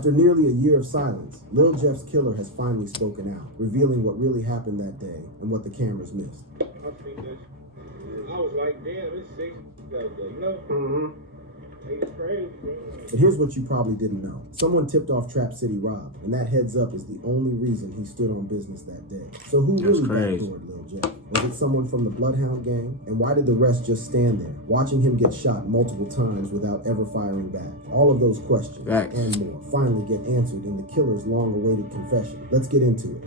After nearly a year of silence, Lil Jeff's killer has finally spoken out, revealing what really happened that day and what the cameras missed. I was like, damn, it's 6 ago, you know? It's crazy, bro. But here's what you probably didn't know. Someone tipped off Trap City Rob, and that heads up is the only reason he stood on business that day. So who really backdoored Lil Jeff? Was it someone from the Bloodhound gang? And why did the rest just stand there, watching him get shot multiple times without ever firing back? All of those questions and more finally get answered in the killer's long-awaited confession. Let's get into it.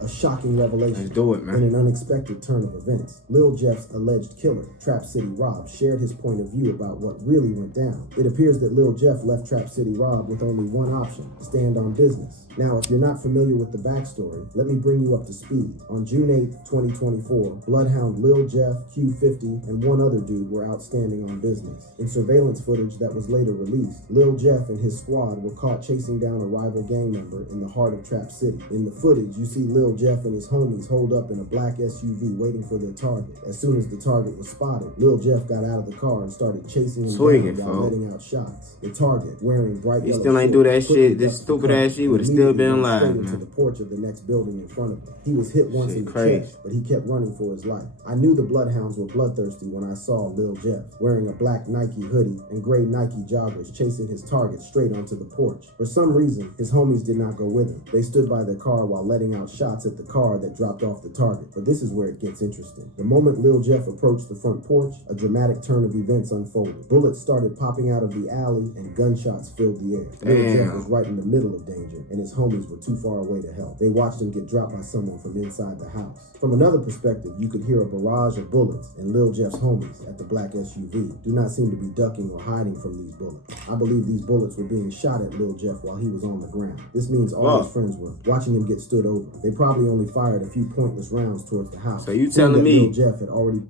A shocking revelation. Let's do it, man. In an unexpected turn of events, Lil Jeff's alleged killer, Trap City Rob, shared his point of view about what really went down. It appears that Lil Jeff left Trap City Rob with only one option: stand on business. Now, if you're not familiar with the backstory, let me bring you up to speed. On June 8th, 2024, Bloodhound Lil Jeff, Q50, and one other dude were out standing on business. In surveillance footage that was later released, Lil Jeff and his squad were caught chasing down a rival gang member in the heart of Trap City. In the footage, you see Lil Jeff and his homies holed up in a black SUV waiting for their target. As soon as the target was spotted, Lil Jeff got out of the car and started chasing him down while letting out shots. The target, wearing bright yellow, still ain't do that shit. This stupid ass shit would have still been alive, straight into the porch of the next building in front of him. He was hit once in the chest, but he kept running for his life. I knew the Bloodhounds were bloodthirsty when I saw Lil Jeff wearing a black Nike hoodie and gray Nike joggers chasing his target straight onto the porch. For some reason, his homies did not go with him. They stood by their car while letting out shots at the car that dropped off the target. But this is where it gets interesting. The moment Lil Jeff approached the front porch, a dramatic turn of events unfolded. Bullets started popping out of the alley and gunshots filled the air. Lil Jeff was right in the middle of danger, and his homies were too far away to help. They watched him get dropped by someone from inside the house. From another perspective, you could hear a barrage of bullets, and Lil Jeff's homies at the black SUV do not seem to be ducking or hiding from these bullets. I believe these bullets were being shot at Lil Jeff while he was on the ground. This means all his friends were watching him get stood over. They probably only fired a few pointless rounds towards the house. So you telling me Lil Jeff had already...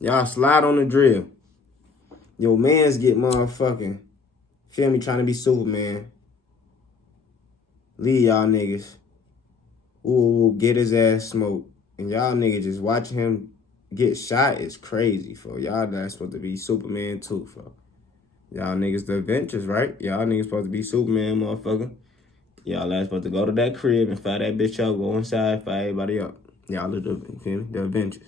Y'all slide on the drill. Your mans get motherfucking, feel me, trying to be Superman. Leave y'all niggas. Ooh, get his ass smoked. And y'all niggas just watching him get shot is crazy, for y'all not supposed to be Superman too, for y'all niggas the Avengers, right? Y'all niggas supposed to be Superman, motherfucker. Y'all ass supposed to go to that crib and fire that bitch up, go inside, fire everybody up. Y'all are the Avengers.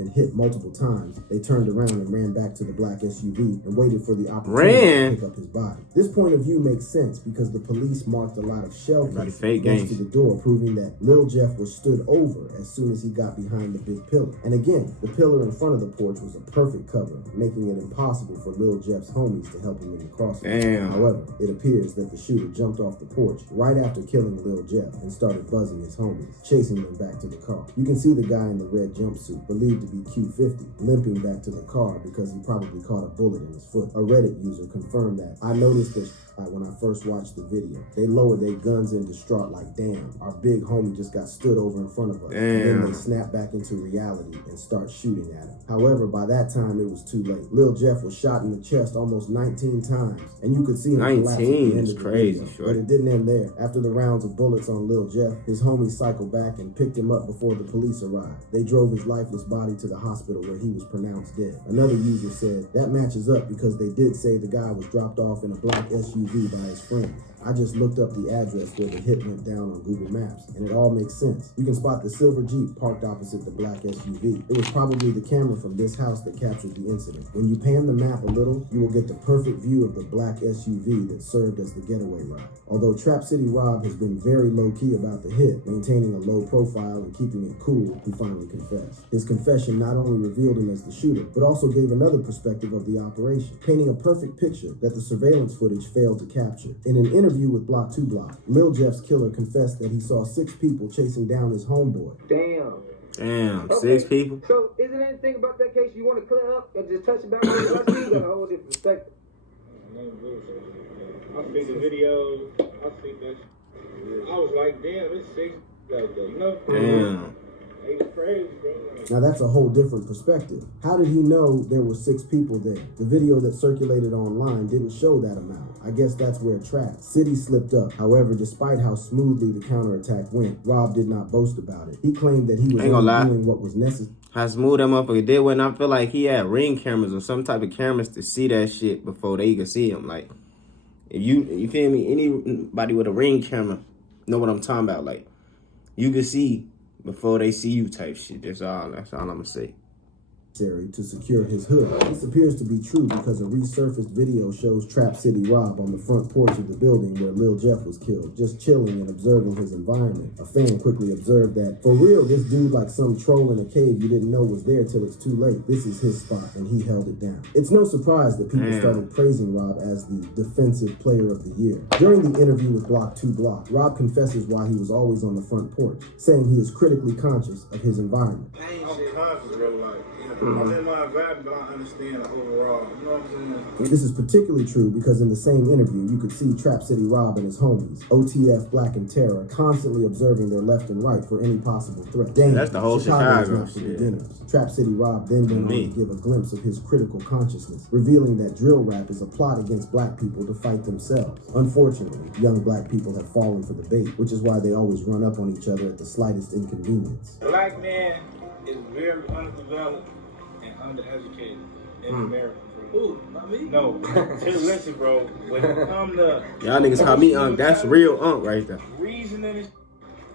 And hit multiple times. They turned around and ran back to the black SUV and waited for the opportunity to pick up his body. This point of view makes sense because the police marked a lot of shell casings next to the door, proving that Lil Jeff was stood over as soon as he got behind the big pillar. And again, the pillar in front of the porch was a perfect cover, making it impossible for Lil Jeff's homies to help him in the crossfire. However, it appears that the shooter jumped off the porch right after killing Lil Jeff and started buzzing his homies, chasing them back to the car. You can see the guy in the red jumpsuit, believed to be Q50, limping back to the car because he probably caught a bullet in his foot. A Reddit user confirmed that. I noticed that when I first watched the video. They lowered their guns in distraught like, damn, our big homie just got stood over in front of us. And then they snap back into reality and start shooting at him. However, by that time, it was too late. Lil Jeff was shot in the chest almost 19 times, and you could see him collapse at the end of the video. But it didn't end there. After the rounds of bullets on Lil Jeff, his homies cycled back and picked him up before the police arrived. They drove his lifeless body to the hospital where he was pronounced dead. Another user said, that matches up because they did say the guy was dropped off in a black SUV by his friends. I just looked up the address where the hit went down on Google Maps, and it all makes sense. You can spot the silver Jeep parked opposite the black SUV. It was probably the camera from this house that captured the incident. When you pan the map a little, you will get the perfect view of the black SUV that served as the getaway ride. Although Trap City Rob has been very low-key about the hit, maintaining a low profile and keeping it cool, he finally confessed. His confession not only revealed him as the shooter, but also gave another perspective of the operation, painting a perfect picture that the surveillance footage failed to capture. In an interview with Block 2 Block, Lil Jeff's killer confessed that he saw 6 people chasing down his homeboy. Damn, okay. 6 people? So, is there anything about that case you want to clear up and just touch about it? Let's see that a whole different perspective. I see the videos, I see that shit. I was like, damn, it's 6 ago, you know? Damn. It's crazy, bro. Now that's a whole different perspective. How did he know there were 6 people there? The video that circulated online didn't show that amount. I guess that's where it tracked. City slipped up. However, despite how smoothly the counterattack went, Rob did not boast about it. He claimed that he was only doing what was necessary. How smooth that motherfucker did when I feel like he had Ring cameras or some type of cameras to see that shit before they could see him. Like, If you feel me, anybody with a Ring camera know what I'm talking about. Like, you can see before they see you type shit. That's all I'm gonna say. To secure his hood. This appears to be true because a resurfaced video shows Trap City Rob on the front porch of the building where Lil Jeff was killed, just chilling and observing his environment. A fan quickly observed that, for real, this dude like some troll in a cave you didn't know was there till it's too late. This is his spot, and he held it down. It's no surprise that people started praising Rob as the defensive player of the year. During the interview with Block 2 Block, Rob confesses why he was always on the front porch, saying he is critically conscious of his environment. I'm in my environment, but I understand the overall. You know what I'm saying? This is particularly true because in the same interview, you could see Trap City Rob and his homies, OTF, Black, and Terror, constantly observing their left and right for any possible threat. Damn, that's the whole Chicago shit. Trap City Rob then went on to give a glimpse of his critical consciousness, revealing that drill rap is a plot against black people to fight themselves. Unfortunately, young black people have fallen for the bait, which is why they always run up on each other at the slightest inconvenience. The black man is very underdeveloped and undereducated in America, bro. Ooh, not me? No, just listen, bro. When it come to y'all niggas call me Unc, that's real Unc right there. Reasoning and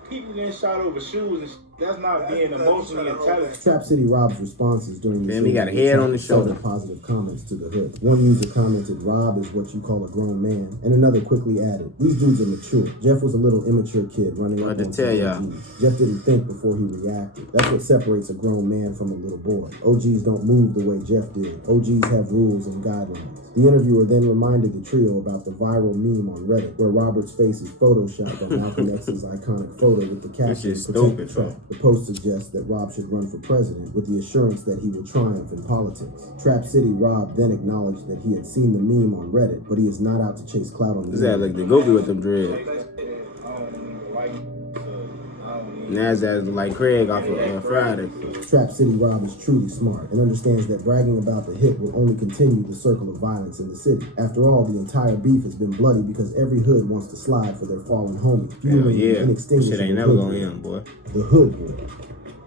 people getting shot over shoes and that's not being emotionally intelligent. Trap City Rob's responses during the he got a head on the shoulder. Positive comments to the hood. One user commented, "Rob is what you call a grown man," and another quickly added, "These dudes are mature." Jeff was a little immature kid running up on some OGs. Jeff didn't think before he reacted. That's what separates a grown man from a little boy. OGs don't move the way Jeff did. OGs have rules and guidelines. The interviewer then reminded the trio about the viral meme on Reddit where Robert's face is photoshopped on Malcolm X's iconic photo with the caption, "Protect the Trap." The post suggests that Rob should run for president with the assurance that he would triumph in politics. Trap City Rob then acknowledged that he had seen the meme on Reddit, but he is not out to chase clout on the internet. Like the Goofy with them dreads. Nasdaq like Craig off of Friday. Trap City Rob is truly smart and understands that bragging about the hit will only continue the circle of violence in the city. After all, the entire beef has been bloody because every hood wants to slide for their fallen homie. Hell yeah, shit ain't never gonna end, boy. The Hood War.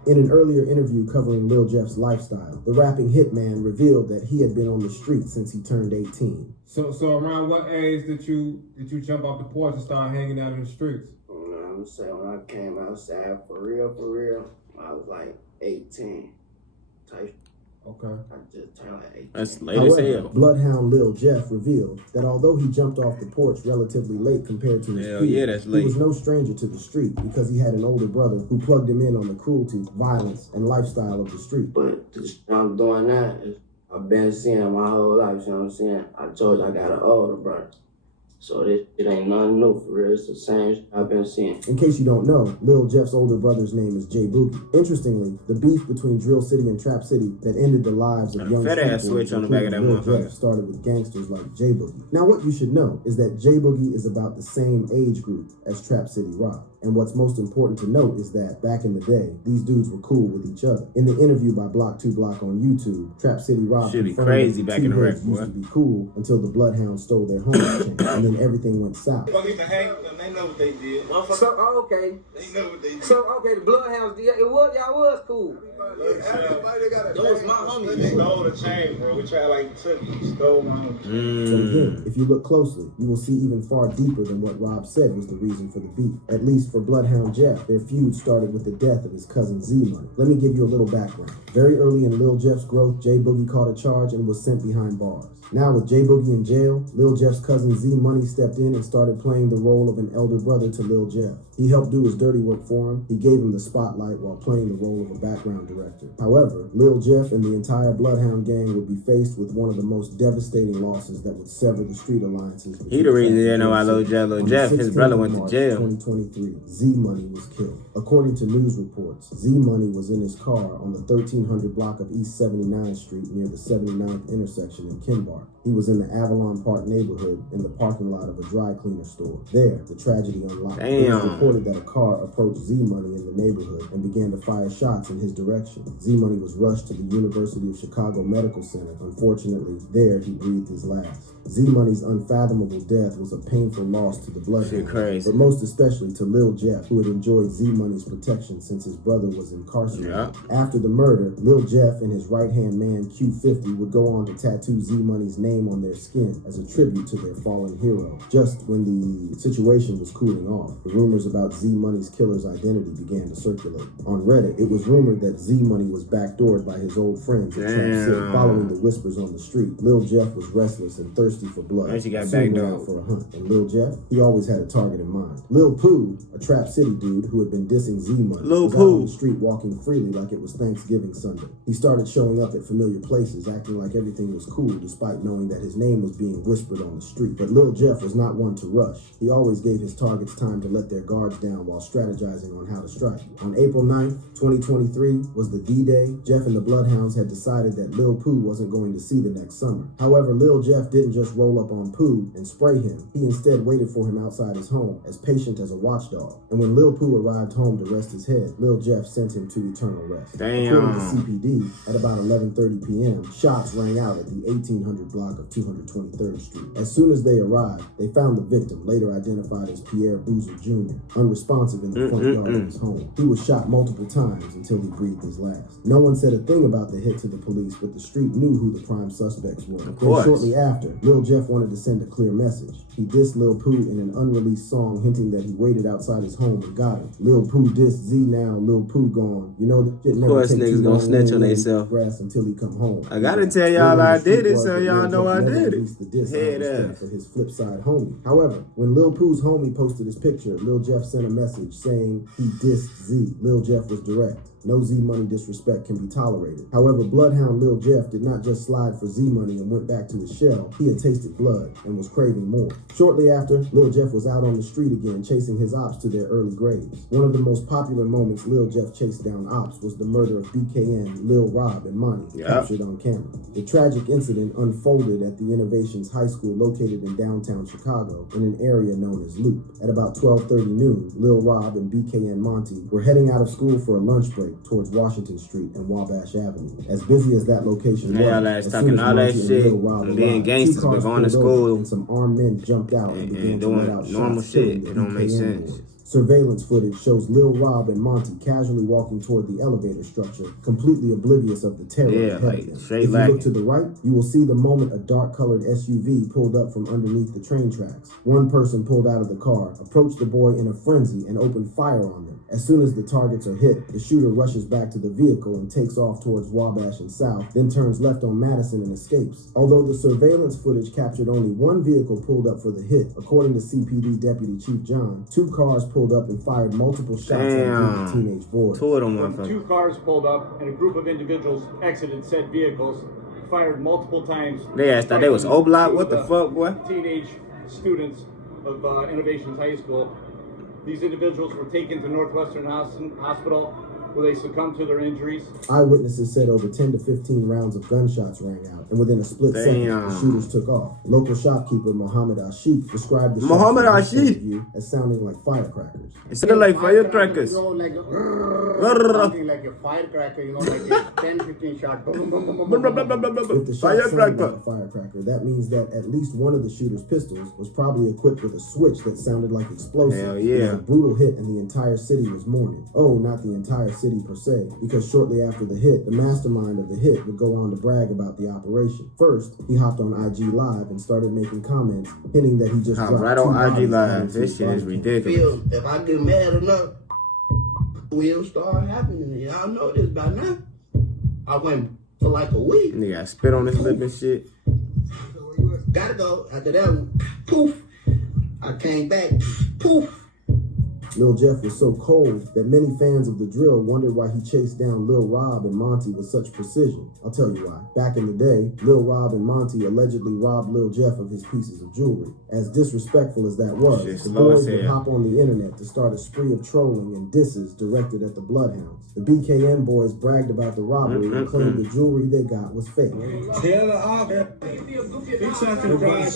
In an earlier interview covering Lil Jeff's lifestyle, the rapping hitman revealed that he had been on the street since he turned 18. So around what age did you jump off the porch and start hanging out in the streets? I'm saying when I came outside for real, I was like 18 type. Okay. I just turned like 18. That's late as hell. Bloodhound Lil Jeff revealed that although he jumped off the porch relatively late compared to his peers, he was no stranger to the street because he had an older brother who plugged him in on the cruelty, violence, and lifestyle of the street. But I'm doing that, I've been seeing my whole life, you know what I'm saying? I told you I got an older brother. So it ain't nothing new for real. It's the same shit I've been seeing. In case you don't know, Lil Jeff's older brother's name is Jay Boogie. Interestingly, the beef between Drill City and Trap City that ended the lives of young people switch on the back of that motherfucker started with gangsters like Jay Boogie. Now what you should know is that Jay Boogie is about the same age group as Trap City Rob. And what's most important to note is that back in the day, these dudes were cool with each other. In the interview by Block 2 Block on YouTube, Trap City Rob confirmed crazy back in the wreck, used to be cool until the Bloodhounds stole their home chain, and then everything went south. They know what they did. So, okay. They know what they did. So, okay, the Bloodhounds, y'all was cool. That was my homie. They stole the chain, bro. We tried like took it. He stole my homie. So again, if you look closely, you will see even far deeper than what Rob said was the reason for the beef. At least for Bloodhound Jeff, their feud started with the death of his cousin Z Money. Let me give you a little background. Very early in Lil Jeff's growth, Jay Boogie caught a charge and was sent behind bars. Now with Jay Boogie in jail, Lil Jeff's cousin Z Money stepped in and started playing the role of an elder brother to Lil Jeff. He helped do his dirty work for him. He gave him the spotlight while playing the role of a background director. However, Lil Jeff and the entire Bloodhound gang would be faced with one of the most devastating losses that would sever the street alliances. He the reason they know I Lil Jeff. His brother went to jail. 2023, Z Money was killed. According to news reports, Z Money was in his car on the 1300 block of East 79th Street near the 79th intersection in Kinbar. He was in the Avalon Park neighborhood in the parking lot of a dry cleaner store. There, the tragedy unlocked. It was reported that a car approached Z Money in the neighborhood and began to fire shots in his direction. Z Money was rushed to the University of Chicago Medical Center. Unfortunately, there he breathed his last. Z Money's unfathomable death was a painful loss to the Bloodhounds, but most especially to Lil Jeff, who had enjoyed Z Money's protection since his brother was incarcerated. After the murder, Lil Jeff and his right-hand man Q50 would go on to tattoo Z Money's name name on their skin as a tribute to their fallen hero. Just when the situation was cooling off, the rumors about Z-Money's killer's identity began to circulate. On Reddit, it was rumored that Z-Money was backdoored by his old friends at Trap City. Following the whispers on the street, Lil Jeff was restless and thirsty for blood. And she got Soon went backdoored out for a hunt. And Lil Jeff, he always had a target in mind. Lil Pooh, a Trap City dude who had been dissing Z-Money, was out on the street walking freely like it was Thanksgiving Sunday. He started showing up at familiar places, acting like everything was cool, despite knowing that his name was being whispered on the street. But Lil Jeff was not one to rush. He always gave his targets time to let their guards down while strategizing on how to strike. On April 9th, 2023 was the D-Day. Jeff and the Bloodhounds had decided that Lil Pooh wasn't going to see the next summer. However, Lil Jeff didn't just roll up on Pooh and spray him. He instead waited for him outside his home, as patient as a watchdog. And when Lil Pooh arrived home to rest his head, Lil Jeff sent him to eternal rest. According to CPD, at about 11:30 p.m., shots rang out at the 1800 block of 223rd Street. As soon as they arrived, they found the victim, later identified as Pierre Boozer Jr., unresponsive in the front yard of his home. He was shot multiple times until he breathed his last. No one said a thing about the hit to the police, but the street knew who the prime suspects were. Then shortly after, Lil Jeff wanted to send a clear message. He dissed Lil Pooh in an unreleased song, hinting that he waited outside his home and got him. Lil Pooh dissed Z now, Lil Pooh gone. You know the shit never Of course, niggas gonna snitch on themselves. Grass until he come home. I gotta tell y'all I did it, so y'all know I did it. Head ass. For his flip side homie. However, when Lil Pooh's homie posted his picture, Lil Jeff sent a message saying he dissed Z. Lil Jeff was direct. No Z-Money disrespect can be tolerated. However, Bloodhound Lil Jeff did not just slide for Z-Money and went back to his shell. He had tasted blood and was craving more. Shortly after, Lil Jeff was out on the street again, chasing his ops to their early graves. One of the most popular moments Lil Jeff chased down ops was the murder of BKN, Lil Rob, and Monty, captured on camera. The tragic incident unfolded at the Innovations High School located in downtown Chicago in an area known as Loop. At about 12:30 noon, Lil Rob and BKN Monty were heading out of school for a lunch break towards Washington Street and Wabash Avenue. As busy as that location was, as soon as Monty and Lil Rob arrived, two cars pulled over and some armed men jumped out and began to let out normal shots, shit. killing It the don't make BKN sense. boys. Surveillance footage shows Lil Rob and Monty casually walking toward the elevator structure, completely oblivious of the terror ahead of them. If you look to the right, you will see the moment a dark-colored SUV pulled up from underneath the train tracks. One person pulled out of the car, approached the boy in a frenzy, and opened fire on them. As soon as the targets are hit, the shooter rushes back to the vehicle and takes off towards Wabash and South, then turns left on Madison and escapes. Although the surveillance footage captured only one vehicle pulled up for the hit, according to CPD Deputy Chief John, two cars pulled up and fired multiple shots at the teenage boys. Two of them motherfuckers. Two cars pulled up and a group of individuals exited said vehicles, fired multiple times. They asked that they was O-Block. What the fuck, boy? Teenage students of Innovations High School. These individuals were taken to Northwestern Hospital where they succumbed to their injuries. Eyewitnesses said over 10 to 15 rounds of gunshots rang out, and within a split second, the shooters took off. Local shopkeeper Muhammad Ashik described the shots as sounding like firecrackers. It sounded like firecrackers. You know, like something like a firecracker, you know, like a 10, 15 shot. Boom, boom, boom, boom, boom, boom, boom, boom. If the shot sounded like a firecracker, that means that at least one of the shooter's pistols was probably equipped with a switch that sounded like explosive. Hell yeah. It was a brutal hit, and the entire city was mourning. Oh, not the entire city per se, because shortly after the hit, the mastermind of the hit would go on to brag about the operation. First, he hopped on IG Live and started making comments, hinting that he just dropped right on IG Live. This shit is ridiculous. If I get mad enough, will start happening. Y'all know this by now. I went for like a week. Nigga spit on his lip and shit. Gotta go. After that, poof. I came back, poof. Lil Jeff was so cold that many fans of the drill wondered why he chased down Lil Rob and Monty with such precision. I'll tell you why. Back in the day, Lil Rob and Monty allegedly robbed Lil Jeff of his pieces of jewelry. As disrespectful as that was, the boys would hop on the internet to start a spree of trolling and disses directed at the Bloodhounds. The BKN boys bragged about the robbery and claimed the jewelry they got was fake. Tell the officer. He's talking about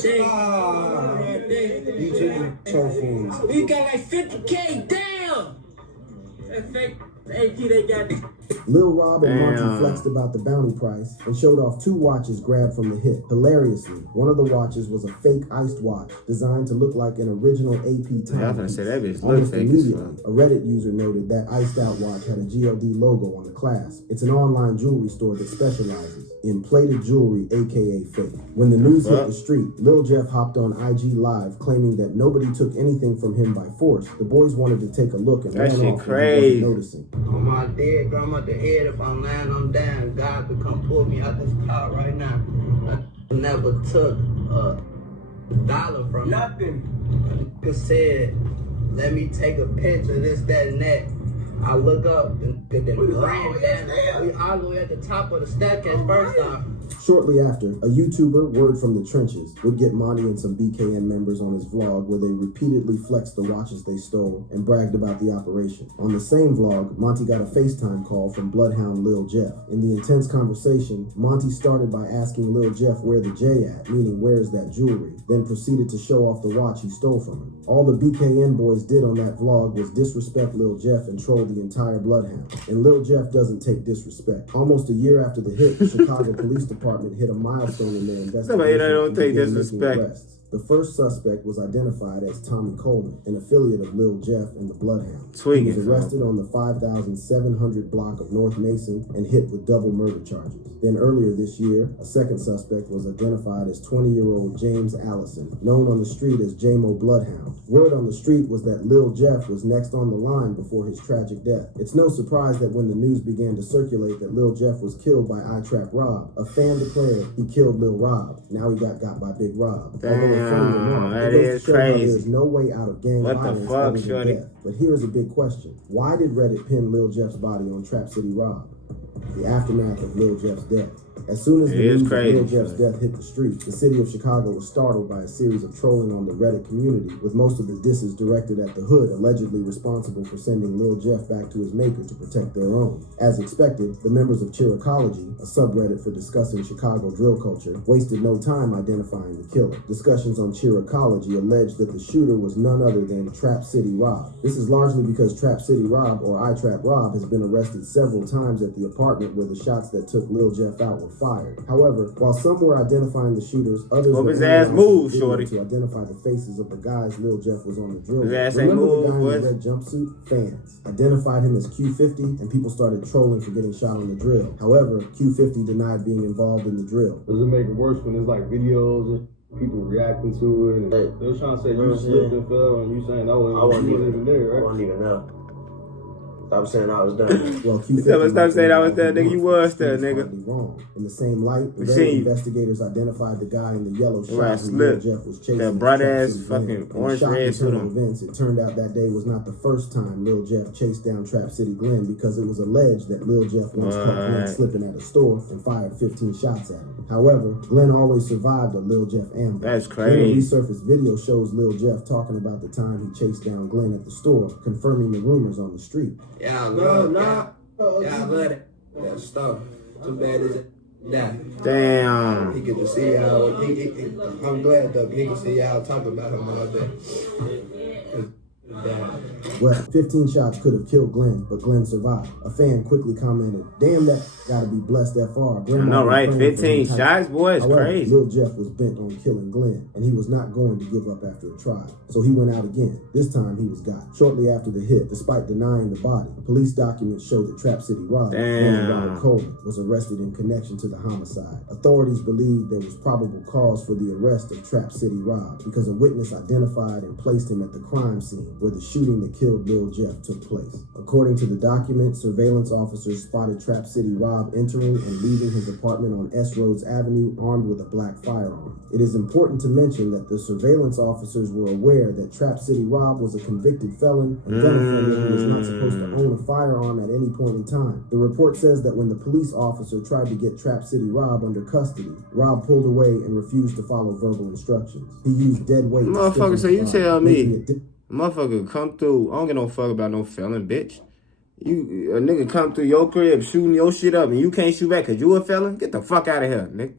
We got like 50K, damn! That fake AP they got. Lil Rob and Monty flexed about the bounty price and showed off two watches grabbed from the hit. Hilariously, one of the watches was a fake iced watch designed to look like an original AP timepiece. Almost immediately, a Reddit user noted that iced out watch had a GLD logo on the clasp. It's an online jewelry store that specializes in plated jewelry, aka fake. When the news hit the street, Lil Jeff hopped on IG Live claiming that nobody took anything from him by force. The boys wanted to take a look and ran off crazy. Noticing. On my dead grandmother head, if I'm lying, I'm down. God could come pull me out this car right now. I never took a dollar from nothing. Nigga said, let me take a picture, this, that, and that. I look up and then ran down. We all the way at the top of the staircase first time. Shortly after, a YouTuber, Word from the Trenches, would get Monty and some BKN members on his vlog where they repeatedly flexed the watches they stole and bragged about the operation. On the same vlog, Monty got a FaceTime call from Bloodhound Lil Jeff. In the intense conversation, Monty started by asking Lil Jeff where the J at, meaning where is that jewelry, then proceeded to show off the watch he stole from him. All the BKN boys did on that vlog was disrespect Lil Jeff and troll the entire Bloodhound. And Lil Jeff doesn't take disrespect. Almost a year after the hit, the Chicago Police Department hit a milestone in their investigation. Somebody that don't take disrespect. The first suspect was identified as Tommy Coleman, an affiliate of Lil Jeff and the Bloodhound. Tweaking, he was arrested on the 5,700 block of North Mason and hit with double murder charges. Then earlier this year, a second suspect was identified as 20-year-old James Allison, known on the street as J-Mo Bloodhound. Word on the street was that Lil Jeff was next on the line before his tragic death. It's no surprise that when the news began to circulate that Lil Jeff was killed by iTrap Rob, a fan declared he killed Lil Rob. Now he got by Big Rob. That is crazy. There's no way out of gang violence other than death. But here's a big question. Why did Reddit pin Lil Jeff's body on Trap City Rob? The aftermath of Lil Jeff's death. As soon as the news of Lil Jeff's death hit the streets, the city of Chicago was startled by a series of trolling on the Reddit community, with most of the disses directed at the Hood, allegedly responsible for sending Lil Jeff back to his maker to protect their own. As expected, the members of Chiricology, a subreddit for discussing Chicago drill culture, wasted no time identifying the killer. Discussions on Chiricology alleged that the shooter was none other than Trap City Rob. This is largely because Trap City Rob, or iTrap Rob, has been arrested several times at the apartment where the shots that took Lil Jeff out were fired. However, while some were identifying the shooters, others were to identify the faces of the guys Lil Jeff was on the drill. Remember the guy in the red jumpsuit? Fans identified him as Q50, and people started trolling for getting shot on the drill. However, Q50 denied being involved in the drill. Does it make it worse when there's like videos and people reacting to it? And they're trying to say you slipped and fell, and you saying I wasn't even there, right? I wasn't even there. Stop saying I was done. Well, Q50 stop saying I was there, nigga. You was there, nigga. Wrong. In the same light, the investigators identified the guy in the yellow shirt who Lil Jeff was chasing. That bright ass fucking orange red suit on. Events. It turned out that day was not the first time Lil Jeff chased down Trap City Glenn, because it was alleged that Lil Jeff once caught Glenn slipping at a store and fired 15 shots at him. However, Glenn always survived a Lil Jeff ambush. That's crazy. Then a resurfaced video shows Lil Jeff talking about the time he chased down Glenn at the store, confirming the rumors on the street. Yeah, I love it. Yeah, I love it. Yeah, stop. Too bad is it? Yeah. Damn. He get to see how. I'm glad that he can see y'all talk about him all day. Well, 15 shots could have killed Glenn, but Glenn survived. A fan quickly commented, "Damn, that gotta be blessed that far." I know, right? 15 shots, boy, it's crazy. Lil Jeff was bent on killing Glenn, and he was not going to give up after a trial. So he went out again. This time he was got. Shortly after the hit, despite denying the body, police documents show that Trap City Rob, Robert Coleman, was arrested in connection to the homicide. Authorities believe there was probable cause for the arrest of Trap City Rob because a witness identified and placed him at the crime scene where the shooting that killed Lil Jeff took place. According to the document, surveillance officers spotted Trap City Rob entering and leaving his apartment on S. Rhodes Avenue armed with a black firearm. It is important to mention that the surveillance officers were aware that Trap City Rob was a convicted felon, a gun offender who was not supposed to own a firearm at any point in time. The report says that when the police officer tried to get Trap City Rob under custody, Rob pulled away and refused to follow verbal instructions. He used dead weight. Motherfucker, so you tell me, motherfucker come through, I don't give no fuck about no felon, bitch. You, a nigga come through your crib shooting your shit up and you can't shoot back because you a felon? Get the fuck out of here, nigga.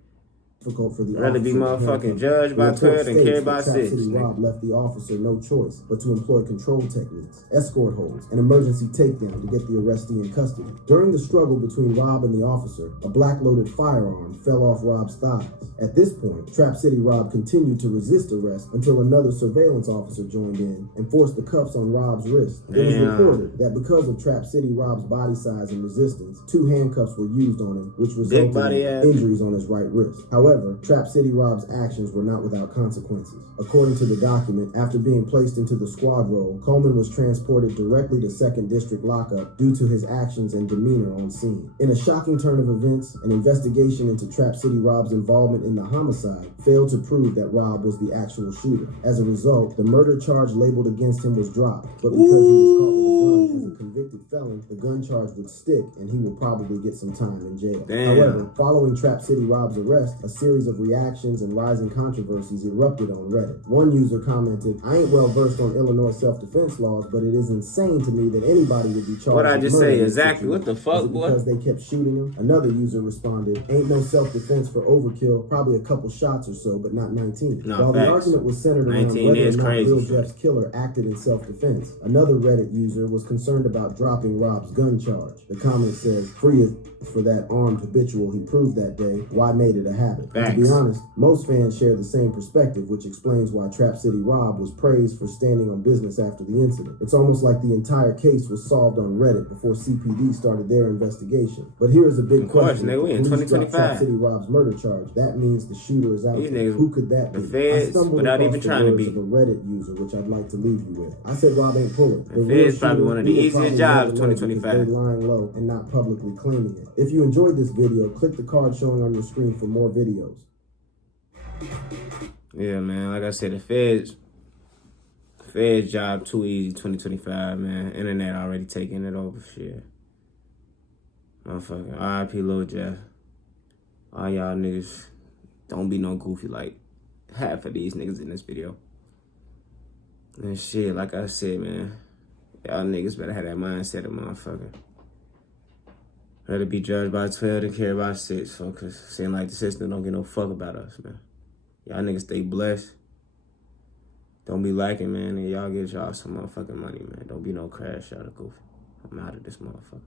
difficult for the rather be motherfucking judged by 12 than carried by 6. City Rob left the officer no choice but to employ control techniques, escort holds, and emergency takedown to get the arrestee in custody. During the struggle between Rob and the officer, a black-loaded firearm fell off Rob's thighs. At this point, Trap City Rob continued to resist arrest until another surveillance officer joined in and forced the cuffs on Rob's wrist. It was reported that because of Trap City Rob's body size and resistance, 2 handcuffs were used on him, which resulted in injuries on his right wrist. However, Trap City Rob's actions were not without consequences. According to the document, after being placed into the squad role, Coleman was transported directly to 2nd District lockup due to his actions and demeanor on scene. In a shocking turn of events, an investigation into Trap City Rob's involvement in the homicide failed to prove that Rob was the actual shooter. As a result, the murder charge labeled against him was dropped, but because he was caught with a gun as a convicted felon, the gun charge would stick and he would probably get some time in jail. However, following Trap City Rob's arrest, a series of reactions and rising controversies erupted on Reddit. One user commented, "I ain't well versed on Illinois self-defense laws, but it is insane to me that anybody would be charged." What I just say exactly? What the fuck, boy? Because they kept shooting him. Another user responded, "Ain't no self-defense for overkill. Probably a couple shots or so, but not 19." While the argument was centered around whether or not Lil Jeff's killer acted in self-defense, another Reddit user was concerned about dropping Rob's gun charge. The comment says, "Free is for that armed habitual he proved that day. Why made it a habit?" To be honest, most fans share the same perspective, which explains why Trap City Rob was praised for standing on business after the incident. It's almost like the entire case was solved on Reddit before CPD started their investigation. But here is a big question. Nigga, we in 2025. Trap City Rob's murder charge. That means the shooter is out. These niggas, who could that be? The feds, without even trying to be. Of a Reddit user, which I'd like to leave you with. I said Rob ain't pulling. The feds probably one of the easiest jobs of 2025. They're lying low and not publicly claiming it. If you enjoyed this video, click the card showing on your screen for more videos. Yeah, man. Like I said, the feds job too easy 2025, man. Internet already taking it over, shit. Motherfucking RIP Lil Jeff. All y'all niggas don't be no goofy like half of these niggas in this video. And shit, like I said, man, y'all niggas better have that mindset of motherfucker. Rather be judged by 12 than carried by 6, cause seem like the system don't give no fuck about us, man. Y'all niggas stay blessed. Don't be liking, man, and y'all get y'all some motherfucking money, man. Don't be no crash out of goofy. I'm out of this motherfucker.